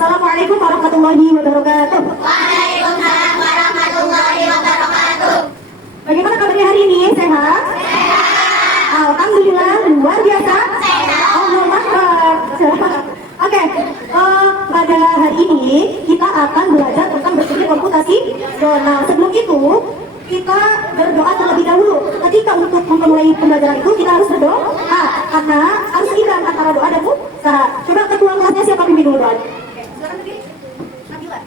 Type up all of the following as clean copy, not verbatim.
Assalamualaikum warahmatullahi wabarakatuh. Waalaikumsalam warahmatullahi wabarakatuh. Bagaimana kabarnya hari ini? Sehat? Alhamdulillah, luar biasa. Allah Akbar. Oke, pada hari ini kita akan belajar tentang berpikir komputasi. Nah, sebelum itu kita berdoa terlebih dahulu. Ketika untuk memulai pembelajaran itu kita harus berdoa karena harus seimbang antara doa dan usaha. Coba ketua kelasnya siapa pimpin dulu doa? Silakan berdiri. Nabila.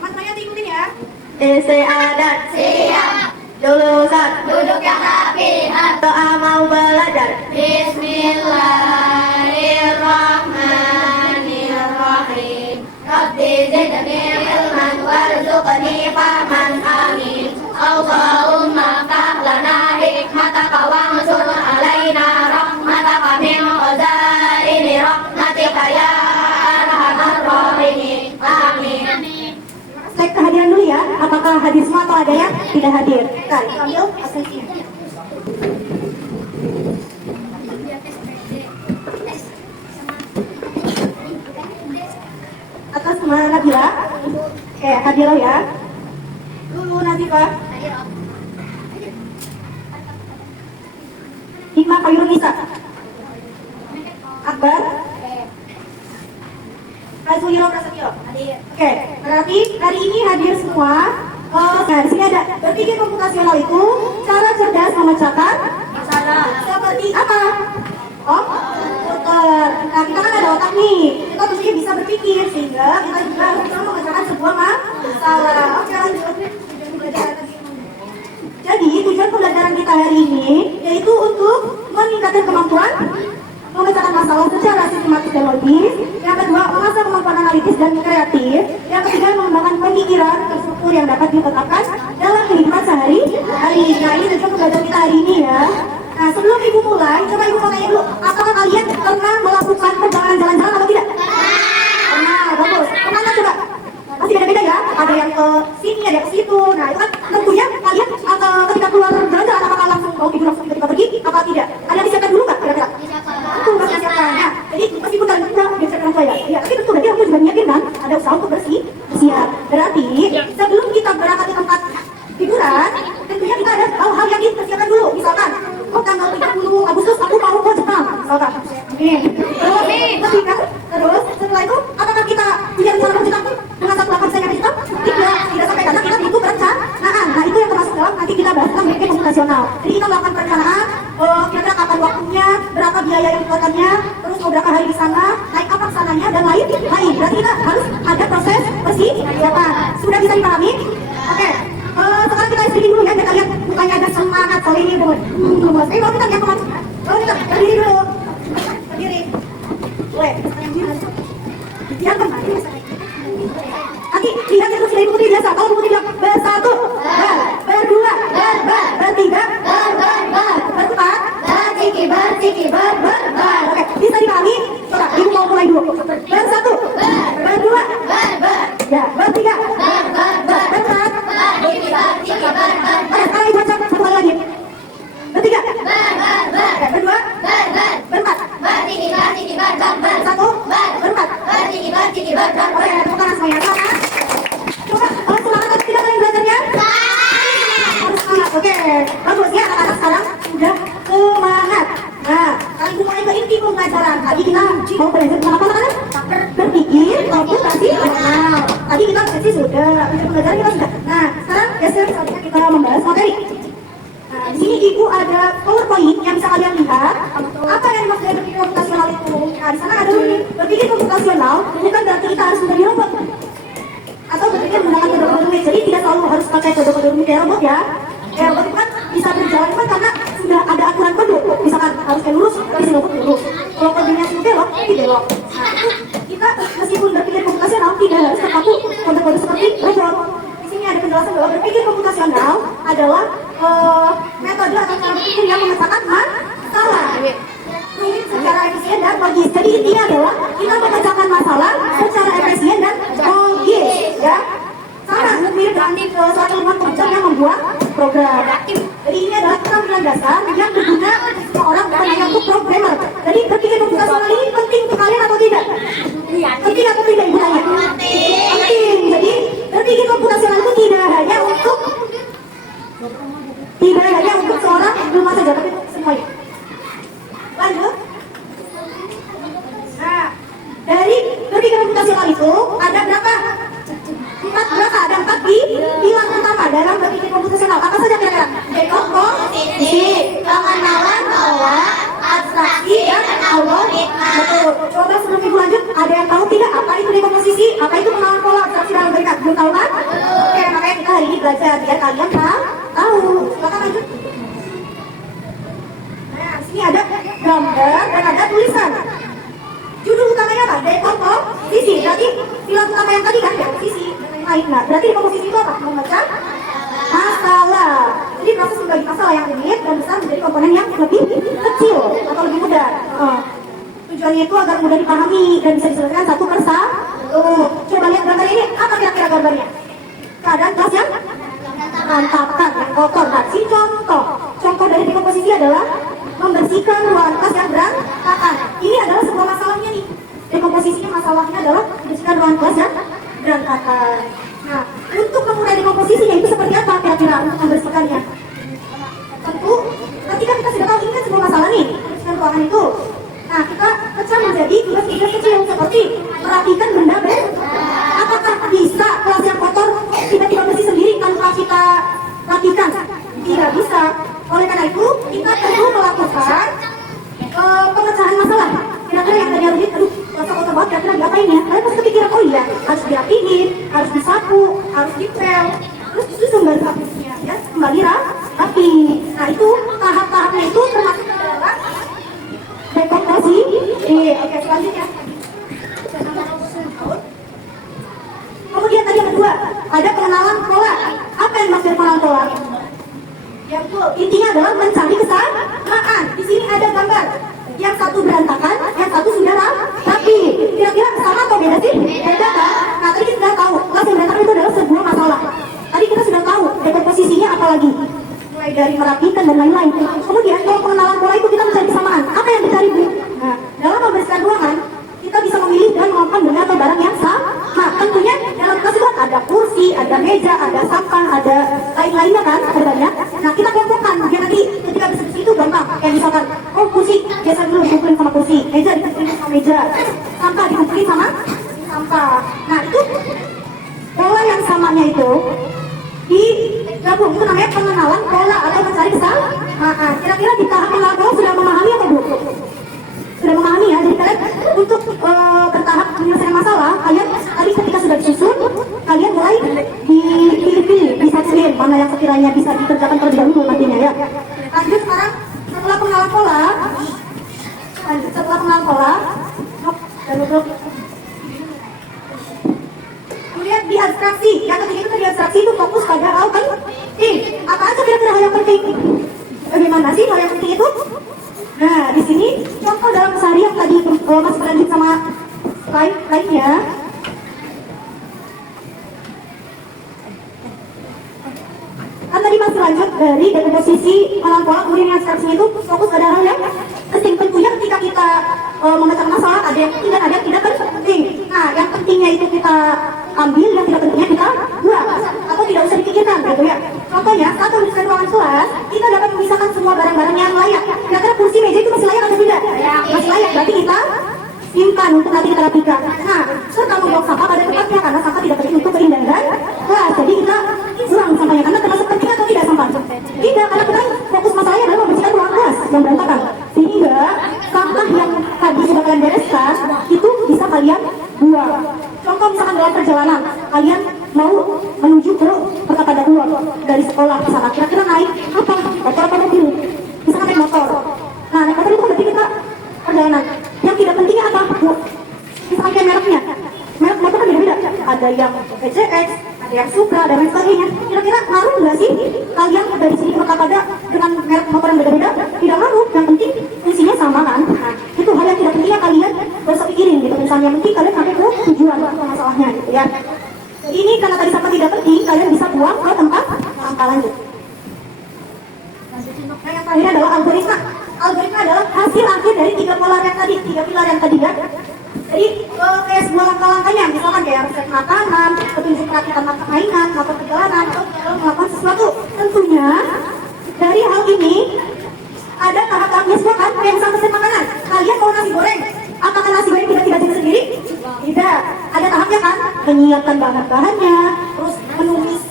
Teman-temannya diikutin ya. Istiadat siap. Lulusan Duduk yang rapi. doa mau belajar. Bismillahirrahmanirrahim. Rabbi zidni ilman warzuqni fahman amin. Allahumma ftah lana hikmataka wansur alaina rahmataka min khazaini rahmatika ya arhamar rahimin. Amin. Cek kehadiran dulu ya, apakah hadir semua atau ada yang tidak hadir? Kan, ambil absensinya. Atas nama Nabila. Oke, hadir ya. Dulu Nazifah. Hikmah Khairun Nisa. Akbar. Azuliro Prasetyo. Oke, berarti hari ini hadir semua. Nah, di sini ada berpikir komputasional itu cara cerdas memecahkan masalah. Seperti apa? Oh, komputer. Nah, kita kan ada otak nih. Kita mestinya bisa berpikir sehingga kita juga harus bisa memecahkan sebuah masalah. Oke, lanjut. Jadi tujuan pembelajaran kita hari ini yaitu untuk meningkatkan kemampuan memecahkan masalah secara sistematis dan logis. Yang kedua, mengasah kemampuan analitis dan kreatif. Yang ketiga, mengembangkan pemikiran terstruktur yang dapat ditetapkan dalam kehidupan sehari-hari. Nah, ini tujuan pembelajaran kita hari ini ya. Nah, sebelum ibu mulai, coba ibu mau tanya dulu, apakah kalian pernah melakukan perjalanan jalan-jalan atau tidak? Pernah, bagus. Kemana coba? Pasti beda-beda ya. Ada yang ke sini, ada yang ke situ. Nah, itu kan tentunya kalian ketika keluar jalan-jalan apakah langsung mau tidur langsung tiba-tiba pergi? Apa tidak? Ada yang disiapkan dulu nggak kira-kira? Tentu harus disiapkan. Nah, jadi meskipun kalian udah disiapkan orang tua ya, ya, tapi tentu berarti aku juga nyiapin kan? Ada usaha untuk bersiap. Berarti sebelum kita berangkat ke tempat hiburan, tentunya kita ada hal-hal yang dipersiapkan dulu. Misalkan, tanggal 30 Agustus aku mau ke Jepang, misalkan. Terus setelah itu, apakah kita punya rencana ke Jepang dengan satu lapan saya ke Jepang? Tidak sampai karena kita butuh perencanaan. Nah, itu yang termasuk dalam nanti kita bahas tentang berpikir komputasional. Jadi kita melakukan perencanaan, kira-kira kapan waktunya, berapa biaya yang dikeluarkannya, terus mau berapa hari di sana, naik apa kesananya dan lain. Berarti kita harus ada proses persiapan. Sudah bisa dipahami? Oke. Sekarang kita istirahat dulu ya, biar kalian bukannya agak semangat kali ini teman. Kalau kita lihat teman, kalau kita berdiri dulu, berdiri. Boleh. Yang kembali. Nanti lihat itu sudah ibu putri biasa. Kalau ibu putri bilang bersatu, berdua, bertiga, berempat, berbar. Oke, bisa dipahami? Coba ibu mau mulai dulu. Bersatu, berdua, ya, bertiga, berempat. Sekarang ibu baca satu kali lagi. Bertiga, berdua, berempat, satu, berempat. Oke, tepuk tangan semuanya. Coba, semangat atau tidak kalian belajarnya? Harus semangat, oke. Bagus ya, anak-anak sekarang sudah semangat. Nah, kali ini mulai ke inti pembelajaran. Tadi kita mau belajar tentang apa kan? Berpikir komputasional. Tadi kita sesi sudah, pembelajaran kita sudah. Nah, sekarang geser saatnya kita membahas materi. Nah, di sini ibu ada PowerPoint yang bisa kalian lihat. Apa yang dimaksud berpikir komputasional itu? Nah, di sana ada berpikir komputasional bukan berarti kita harus menjadi robot atau berpikir menggunakan kode-kode rumit. Jadi tidak selalu harus pakai kode-kode rumit kayak robot ya. Kayak robot itu kan bisa berjalan kan karena sudah ada aturan kode. Misalkan harus kayak lurus, tapi si robot lurus. Kalau kodenya belok, itu belok. Nah, itu kita meskipun berpikir komputasional tidak harus terpaku kode-kode seperti robot. Di sini ada penjelasan bahwa berpikir komputasional adalah metode atau cara berpikir yang memecahkan masalah secara efisien dan logis. Jadi intinya adalah kita memecahkan masalah secara efisien dan logis, ya. Sama mirip dengan suatu ilmuwan komputer yang membuat program. Jadi ini adalah keterampilan dasar yang berguna untuk orang bukan hanya untuk programmer. Jadi berpikir komputasional ini penting untuk kalian atau tidak? Penting atau tidak? nggak ibu tanya? Penting. Jadi berpikir komputasional itu tidak hanya untuk seorang rumah saja, tapi untuk semuanya. Lanjut. Nah, dari berpikir komputasional itu ada berapa? Ada 4 pilar utama dalam berpikir komputasional. Apa saja kira-kira? Dekomposisi, pengenalan pola, abstraksi, dan algoritma. Betul. Coba sebelum ibu lanjut, ada yang tahu tidak apa itu dekomposisi? Apa itu pengenalan pola, abstraksi, dan algoritma? Belum tahu kan? Oke, makanya kita hari ini belajar biar kalian tahu. Silakan lanjut. Nah, sini ada gambar dan ada tulisan. Judul utamanya apa? Dekomposisi. Berarti pilar utama yang tadi kan dekomposisi. Nah, berarti dekomposisi itu apa? Memecah masalah. Jadi proses membagi masalah yang rumit dan besar menjadi komponen yang lebih kecil atau lebih mudah. Tujuannya itu agar mudah dipahami dan bisa diselesaikan satu persatu. Coba lihat gambar ini. Apa kira-kira gambarnya? Keadaan kelas yang berantakan, yang kotor. Nah, si contoh dari dekomposisi adalah membersihkan ruangan kelas yang berantakan. Ini adalah sebuah masalahnya nih. Dekomposisinya masalahnya adalah membersihkan ruangan kelas yang berantakan. Nah, untuk mengurai dekomposisinya itu seperti apa kira-kira untuk membersihkannya? Tentu, ketika kita sudah tahu ini kan sebuah masalah nih, membersihkan ruangan itu. Nah, kita pecah menjadi tugas-tugas kecil seperti merapikan benda apakah bisa kelas yang kotor tiba-tiba bersih sendiri tanpa kita rapikan? Tidak bisa. Oleh karena itu, kita perlu melakukan pemecahan masalah. Kira-kira yang tadi rumit, aduh, rasa kotor banget, kira-kira diapain ya? Kalian pasti kepikiran, oh iya, harus dirapihin, harus disapu, harus dipel, terus justru kembali rapihnya, ya, kembali rapi. Nah, itu tahap-tahapnya itu termasuk adalah dekomposisi. Oke, selanjutnya. Kemudian tadi yang kedua, ada pengenalan pola. Apa yang maksud pengenalan pola? Yang intinya adalah mencari kesamaan. Di sini ada gambar. Yang satu berantakan, yang satu sudah rapi. Kira-kira sama atau beda sih? Beda kan? Nah, tadi kita sudah tahu kelas yang berantakan itu adalah sebuah masalah. Tadi kita sudah tahu dekomposisinya apa lagi? Mulai dari merapikan dan lain-lain. Kemudian kalau pengenalan pola itu kita mencari kesamaan. Apa yang dicari, Bu? Nah, dalam membersihkan ruangan, kita bisa memilih dan melakukan benda atau barang yang sama. Nah, tentunya dalam kelas itu ada kursi, ada meja, ada sampah, ada lain-lainnya kan, ada banyak. Nah, kita kelompokkan. Biar nanti ketika bersih itu gampang. Kayak misalkan, oh kursi, biasa dulu dikumpulin sama kursi, meja dikumpulin sama meja, sampah dikumpulin sama sampah. Nah, itu pola yang samanya itu digabung. Itu namanya pengenalan pola atau mencari kesamaan. Nah, kira-kira di tahap pengenalan pola sudah memahami atau belum? Sudah memahami ya, jadi kalian untuk bertahap menyelesaikan masalah, kalian tadi ketika sudah disusun, kalian mulai dipilih-pilih, diseleksi mana yang sekiranya bisa dikerjakan terlebih dahulu nantinya ya. Lanjut sekarang, setelah pengenalan pola, kemudian di abstraksi. Yang ketiga itu di abstraksi itu fokus pada hal penting. Apa aja kira-kira hal yang penting? Bagaimana sih hal yang penting itu? Nah, di sini contoh dalam keseharian tadi Mas berlanjut sama slide lainnya. Kan tadi masih lanjut dari dekomposisi pengenalan pola, kemudian yang abstraksi itu fokus pada hal yang penting. Tentunya ketika kita memecahkan masalah ada yang penting dan ada yang tidak penting. Nah, yang pentingnya itu kita ambil, yang tidak pentingnya kita buang atau tidak usah dipikirkan gitu ya. Contohnya, saat membersihkan ruangan kelas, kita dapat memisahkan semua barang-barang yang layak. Kira-kira kursi meja itu masih layak atau tidak? Masih layak, berarti kita simpan untuk nanti kita rapikan. Nah, serta membuang sampah pada tempatnya karena sampah tidak penting untuk keindahan kelas. Jadi kita buang sampahnya karena termasuk penting atau tidak sampah? Tidak, karena kita fokus masalahnya adalah membersihkan ruang kelas yang berantakan. Sehingga sampah yang tadi sudah kalian bereskan itu bisa kalian buang. Contoh misalkan dalam perjalanan, kalian mau menuju ke Perkata Darurat dari sekolah ke sana. Kira-kira naik apa? Motor apa mobil? Misalkan naik motor. Nah, naik motor itu berarti kita perjalanan. Yang tidak pentingnya apa? Misalkan kayak mereknya. Merek motor kan beda-beda. Ada yang PCX, ada yang Supra, dan lain sebagainya. Kira-kira ngaruh nggak sih kalian dari sini ke Perkata dengan merek motor yang beda-beda? Tidak ngaruh. Yang penting fungsinya sama kan? Nah, itu hal yang tidak pentingnya kalian gak usah pikirin gitu. Misalnya yang penting kalian sampai ke tujuan masalahnya gitu ya. Ini karena tadi sampah tidak penting, kalian bisa buang ke tempat sampah. Lanjut. Nah, yang terakhir adalah algoritma. Algoritma adalah hasil akhir dari tiga pilar yang tadi ya. Jadi kayak sebuah langkah-langkahnya, misalkan kayak resep makanan, petunjuk perakitan mainan, atau perjalanan, atau melakukan sesuatu. Tentunya dari hal ini ada tahap-tahapnya semua kan, kayak misalkan resep makanan. Kalian mau nasi goreng, apakah nasi goreng tiba-tiba jadi sendiri? Tidak, ada tahapnya kan, menyiapkan bahan-bahannya, terus menulis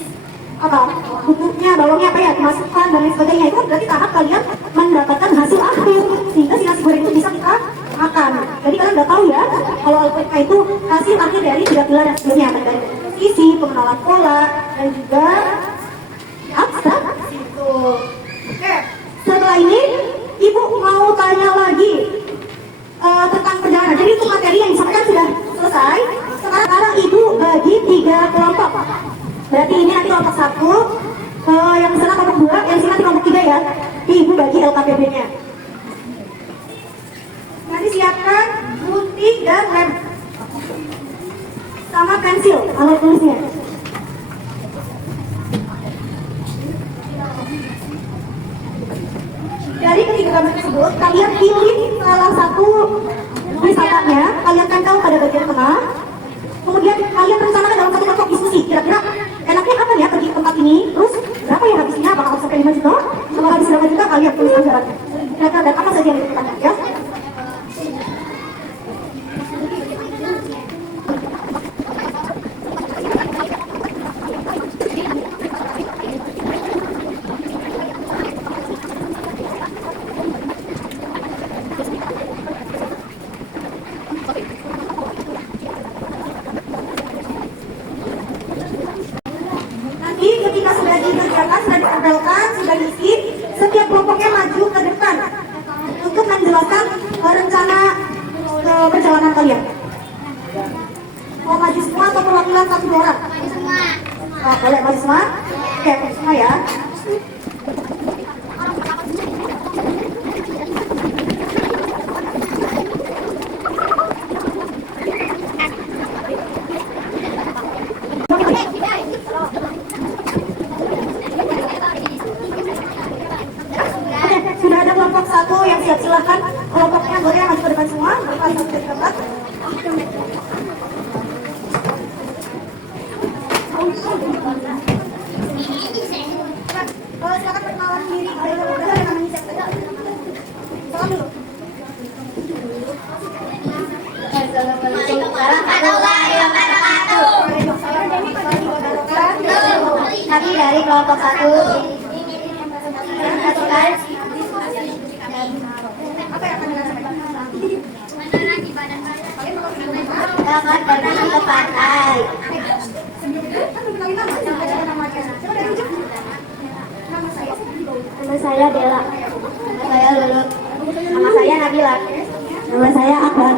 bumbunya, bawangnya apa ya, dimasukkan dan lain sebagainya. Itu berarti tahap kalian mendapatkan hasil akhir sehingga si nasi goreng itu bisa kita makan. Jadi kalian udah tahu ya kalau Al-Fatihah itu hasil akhir dari 3 pilar yang sebelumnya, dari sisi pengenalan pola dan juga abstraksi itu. Oke, setelah ini ibu mau tanya lagi tentang perjalanan. Jadi itu materi yang disampaikan sudah selesai. Sekarang ibu bagi 3 kelompok. Berarti ini nanti kelompok 1, yang di sana kelompok 2, yang di sini nanti kelompok 3 ya. Ibu bagi LKPB-nya. Nanti siapkan gunting dan lem sama pensil alat tulisnya. Dari ketiga gambar tersebut, kalian pilih salah satu wisatanya, kalian tempel pada bagian tengah. Kemudian kalian rencanakan dalam satu kelompok diskusi, kira-kira enaknya kapan ya pergi ke tempat ini, terus berapa ya habisnya, apakah harus sampai 5 juta? Kalau habis berapa juta, kalian tulis anggarannya. Kira-kira dan apa saja yang diperlukan ya? Ketika sudah dikerjakan, sudah ditempelkan, sudah diisi, setiap kelompoknya maju ke depan untuk menjelaskan rencana perjalanan kalian. Mau maju semua atau perwakilan 1-2 orang? Maju semua. Oh, boleh maju semua? Oke, maju semua ya. Kelompok 1 yang siap, silahkan kelompoknya boleh maju ke depan semua. Bapak satu ke depan. Silakan perkenalan diri. Ada namanya siapa? Salam dulu. Assalamualaikum warahmatullahi wabarakatuh. Kami dari kelompok 1. Selamat pergi ke pantai. Nama saya Dela. Nama saya Lulu. Nama saya Nabila. Nama saya Akbar.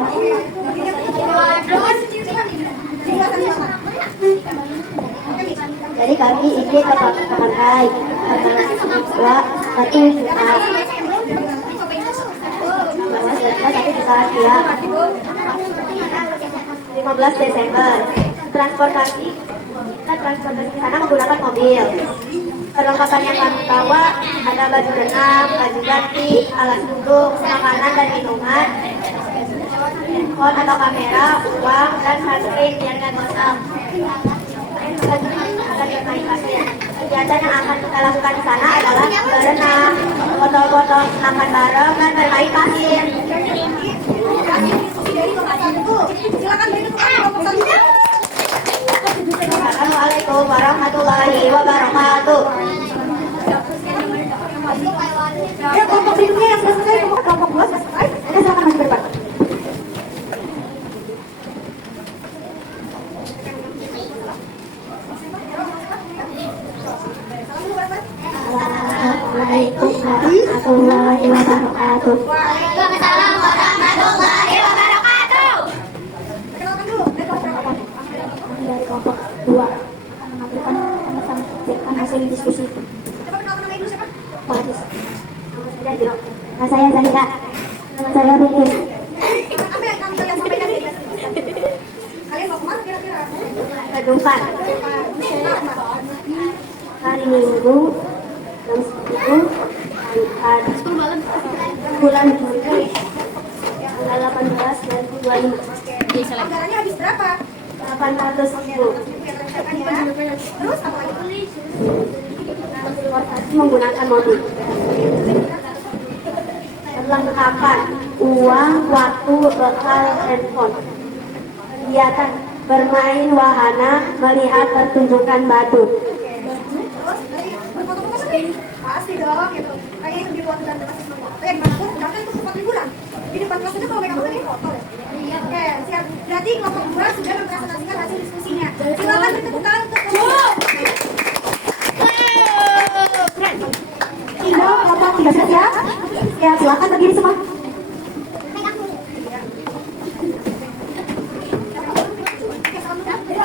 Jadi kami ingin ke pantai. Dua, 1 juta. Bawa serta 1 juta rupiah. 15 Desember. Transportasi di sana menggunakan mobil. Perlengkapan yang kami bawa ada baju renang, baju ganti, alas duduk, makanan dan minuman, handphone atau kamera, uang, dan sunscreen biar nggak gosong. Kegiatan yang akan kita lakukan di sana adalah berenang, foto-foto, makan bareng, dan bermain pasir. Assalamualaikum warahmatullahi wabarakatuh. Ya, kelompok berikutnya yang sudah selesai, kelompok 2 sudah selesai. Silakan maju ke depan. Assalamualaikum warahmatullahi wabarakatuh. Waalaikumsalam warahmatullahi wabarakatuh. Perkenalkan dulu, dari kelompok berapa? Dari kelompok 2 akan mengajukan menyampaikan hasil diskusi. Coba kenalkan nama ibu siapa? Bagus. Nama saya Zahira. Nama saya Bilkis. Apa yang kalian sampaikan di kalian mau kemana kira-kira? Ke Dufan. Hari Minggu jam 10 bulan Juli tanggal 18 dan 25. Anggarannya habis berapa? 800.000. Terus apa lagi? Transportasi menggunakan mobil. Perlengkapan uang, waktu, bekal, handphone. Kegiatan bermain wahana, melihat pertunjukan batu. Terus dari berfoto-foto sendiri pasti dong gitu. Kayak itu di foto dan masih semua. Yang mana pun sedangkan itu 4 liburan. Di depan kelas itu kalau mereka foto ini foto ya. Oke, siap. Berarti kelompok 2 sudah mempresentasikan hasil diskusinya. Silakan ditepuk tangan untuk kelompok. Indo, kelompok 3 sudah siap? Ya, silakan berdiri semua.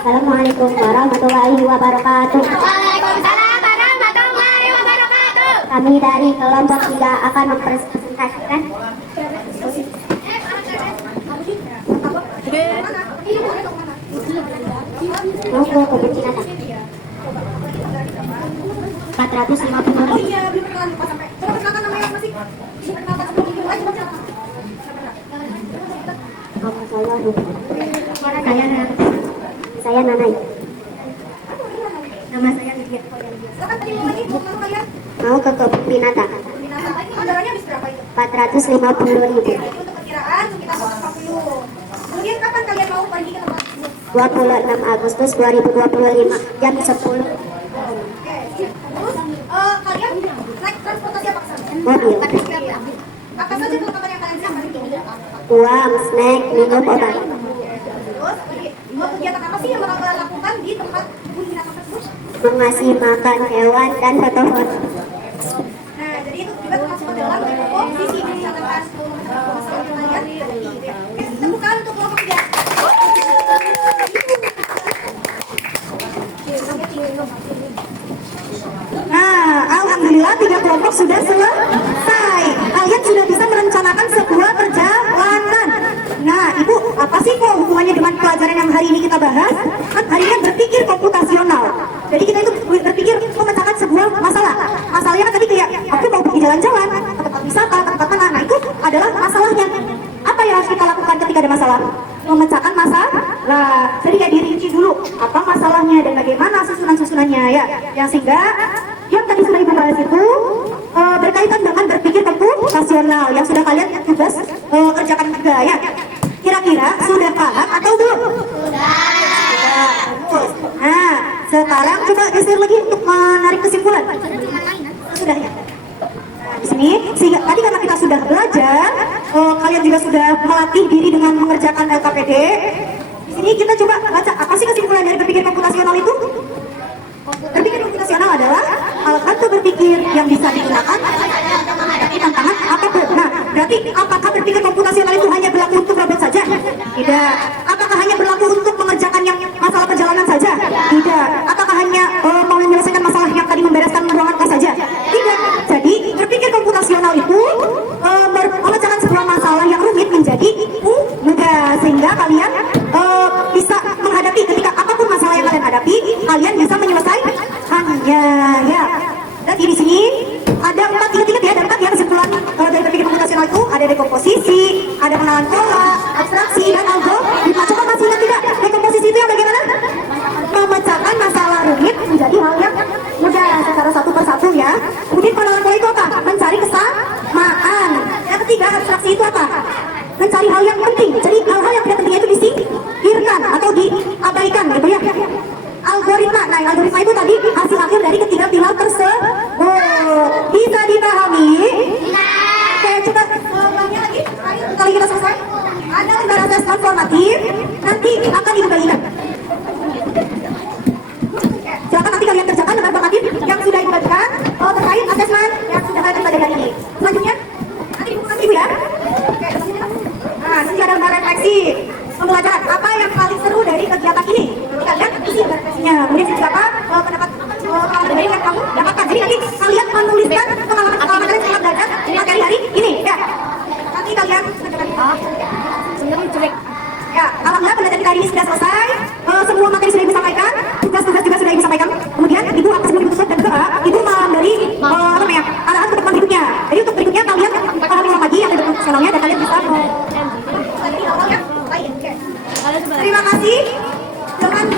Assalamualaikum warahmatullahi wabarakatuh. Waalaikumsalam warahmatullahi wabarakatuh. Kami dari kelompok 3 akan mempresentasikan logo kebun binatang. 450. Oh iya, belum perkenalan lupa sampai. Coba perkenalkan namanya masih. Perkenalkan sebelum itu. Ayo coba silakan. Saya Nanai. Nama saya Lydia. Silakan tadi mau lagi mau kemana kalian? Mau ke kebun binatang. Binatang. Anggarannya habis berapa itu? 450.000. Itu untuk perkiraan sekitar 40. Kemudian kapan kalian mau pergi ke tempat tersebut? 26 Agustus 2025 jam 10. Oke, siap. Terus kalian naik transportasi apa ke sana? Mobil. Apa saja perlengkapan yang kalian siapkan itu? Uang, snack, minum, obat. Terus kegiatan apa sih yang bakal kalian lakukan di tempat kebun binatang tersebut? Mengasih makan hewan dan foto-foto. Nah, jadi itu juga termasuk ke dalam komposisi yang dicatatkan masalah kalian. Oke, temukan untuk kelompok 3. Nah, alhamdulillah 3 kelompok sudah selesai. Kalian sudah bisa merencanakan sebuah perjalanan. Nah, Ibu, apa sih kok hubungannya dengan pelajaran yang hari ini kita bahas? Kan hari ini berpikir komputasional. Jadi kita itu berpikir memecahkan sebuah masalah. Masalahnya kan tadi kayak aku mau pergi jalan-jalan, ke tempat wisata, ke tempat mana. Nah, itu adalah masalahnya. Apa yang harus kita lakukan ketika ada masalah? Memecahkan masalah. Jadi kayak dirinci dulu apa masalahnya dan bagaimana susunan-susunannya ya. Yang sehingga yang tadi sudah Ibu bahas itu berkaitan dengan berpikir komputasional yang sudah kalian tugas kerjakan juga ya. Kira-kira sudah paham atau belum? Sudah. Nah, sekarang coba geser lagi untuk menarik kesimpulan. Sudah ya. Di sini, sehingga tadi karena kita sudah belajar, kalian juga sudah melatih diri dengan mengerjakan LKPD. Di sini kita coba baca apa sih kesimpulan dari berpikir komputasional itu? Berpikir komputasional adalah alat berpikir yang bisa digunakan menghadapi tantangan apapun. Nah, berarti apakah berpikir komputasional itu hanya berlaku untuk robot saja? Tidak. Apakah hanya berlaku untuk mengerjakan yang masalah perjalanan saja? Tidak. Apakah hanya menyelesaikan masalah yang tadi membereskan ruangan kelas saja? Tidak. Jadi berpikir komputasional itu memecahkan sebuah masalah yang rumit menjadi mudah, sehingga kalian bisa menghadapi ketika apapun masalah yang kalian hadapi, kalian bisa menyelesaikannya ya. Dan di sini ada 4 ingat ya, ada 4 yang kesimpulan dari berpikir komputasional itu ada dekomposisi, ada pengenalan pola, abstraksi dan algoritma.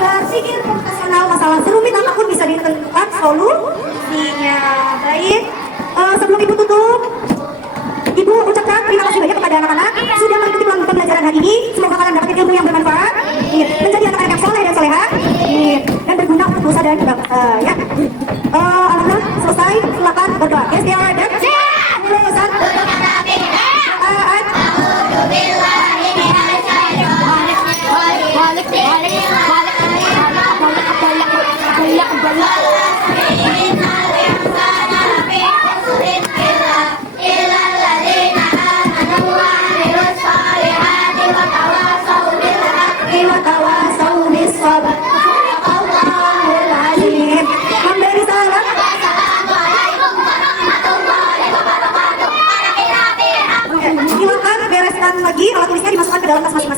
berpikir profesional, masalah serumit apapun bisa ditentukan solusinya. Baik, sebelum Ibu tutup, Ibu ucapkan terima kasih banyak kepada anak-anak sudah mengikuti pembelajaran hari ini. Semoga kalian dapat ilmu yang bermanfaat, menjadi anak-anak yang soleh dan soleha, dan berguna untuk dosa dan bangsa. Ya, alhamdulillah selesai. Silakan berdoa. Yes, they are done. Ustaz. Silakan bereskan lagi, alat tulisnya dimasukkan ke dalam tas masing-masing.